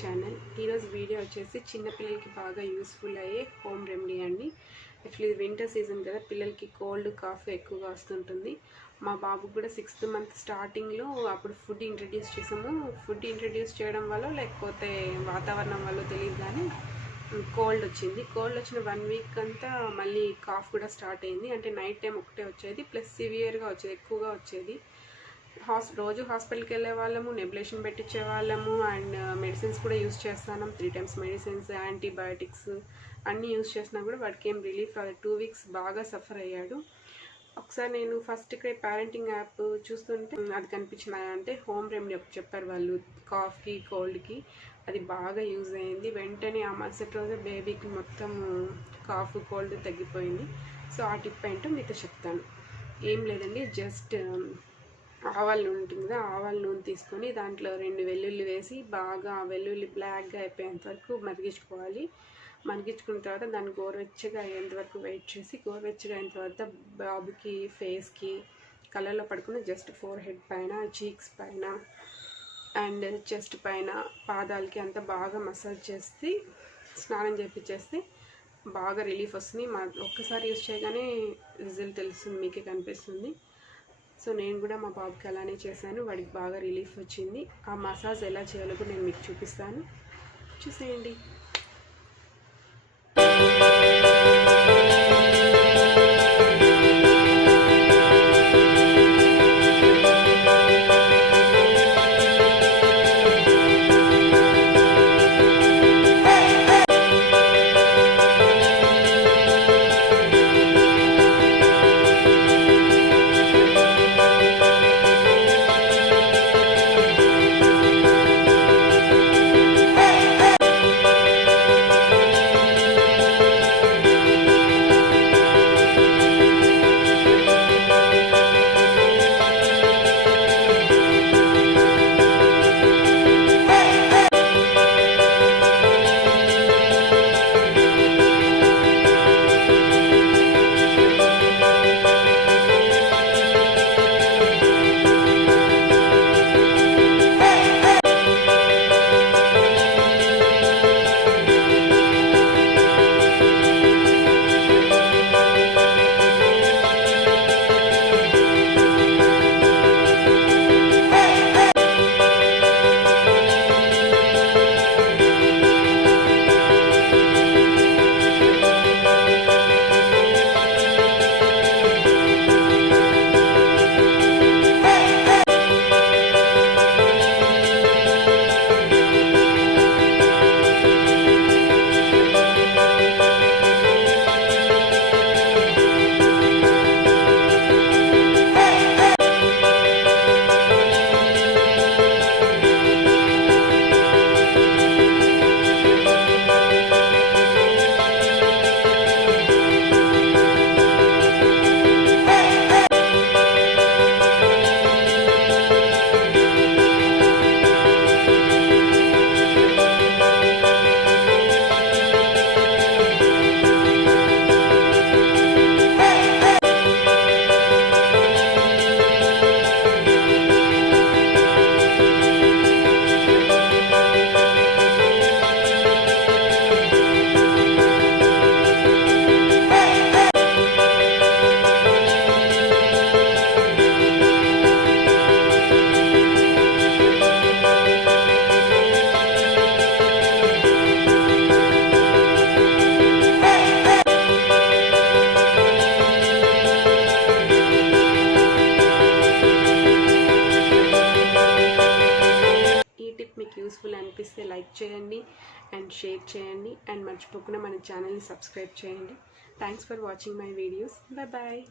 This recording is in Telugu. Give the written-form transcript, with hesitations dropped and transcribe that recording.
ఛానల్. ఈరోజు వీడియో వచ్చేసి చిన్నపిల్లలకి బాగా యూస్ఫుల్ అయ్యే హోమ్ రెమెడీ అండి. యాక్చువల్లీ వింటర్ సీజన్ కదా, పిల్లలకి కోల్డ్ కాఫ్ ఎక్కువగా వస్తుంటుంది. మా బాబుకు కూడా 6th మంత్ స్టార్టింగ్లో అప్పుడు ఫుడ్ ఇంట్రడ్యూస్ చేసాము. ఫుడ్ ఇంట్రడ్యూస్ చేయడం వల్ల లేకపోతే వాతావరణం వల్ల తెలియదు కానీ కోల్డ్ వచ్చింది. కోల్డ్ వచ్చిన 1 వీక్ అంతా మళ్ళీ కాఫ్ కూడా స్టార్ట్ అయింది. అంటే నైట్ టైం ఒకటే వచ్చేది, ప్లస్ సివియర్గా వచ్చేది, ఎక్కువగా వచ్చేది. రోజు హాస్పిటల్కి వెళ్ళే వాళ్ళము, నెబులేషన్ పెట్టించే వాళ్ళము, అండ్ మెడిసిన్స్ కూడా యూస్ చేస్తున్నాం. 3 times మెడిసిన్స్, యాంటీబయాటిక్స్ అన్నీ యూస్ చేసినా కూడా వాడికి ఏం రిలీఫ్ రాలేదు. 2 weeks బాగా సఫర్ అయ్యాడు. ఒకసారి నేను ఫస్ట్ ఇక్కడ పేరెంటింగ్ యాప్ చూస్తుంటే అది కనిపించింది. అంటే హోమ్ రెమెడీ ఒకటి చెప్పారు వాళ్ళు, కాఫ్కి కోల్డ్కి. అది బాగా యూజ్ అయ్యింది. వెంటనే ఆ మరుసటి రోజు బేబీకి మొత్తం కాఫ్ కోల్డ్ తగ్గిపోయింది. సో ఆ టిప్ ఏంటో మీతో చెప్తాను. ఏం లేదండి, జస్ట్ ఆవాల నూనె ఉంటుంది కదా, ఆవాల నూనె తీసుకొని దాంట్లో 2 వెల్లుల్లి వేసి బాగా వెల్లుల్లి బ్లాక్గా అయిపోయేంత వరకు మరిగించుకోవాలి. మరిగించుకున్న తర్వాత దాన్ని గోరువెచ్చగా అయ్యేంత వరకు వెయిట్ చేసి, గోరువెచ్చగా అయిన తర్వాత బాబుకి ఫేస్కి కలర్లో పడుకుని జస్ట్ ఫోర్హెడ్ పైన, చీక్స్ పైన అండ్ చెస్ట్ పైన, పాదాలకి అంతా బాగా మసాజ్ చేసి స్నానం చేపించేస్తే బాగా రిలీఫ్ వస్తుంది. ఒక్కసారి యూస్ చేయగానే రిజల్ట్ తెలుస్తుంది, మీకే కనిపిస్తుంది. సో నేను కూడా మా బాబుకి అలానే చేశాను, వాడికి బాగా రిలీఫ్ వచ్చింది. ఆ మసాజ్ ఎలా చేయాలో కూడా నేను మీకు చూపిస్తాను, చూసేయండి. యూస్ఫుల్ అనిపిస్తే లైక్ చేయండి అండ్ షేర్ చేయండి, అండ్ మర్చిపోకుండా మన ఛానల్ని సబ్స్క్రైబ్ చేయండి. Thanks for watching my videos. Bye bye.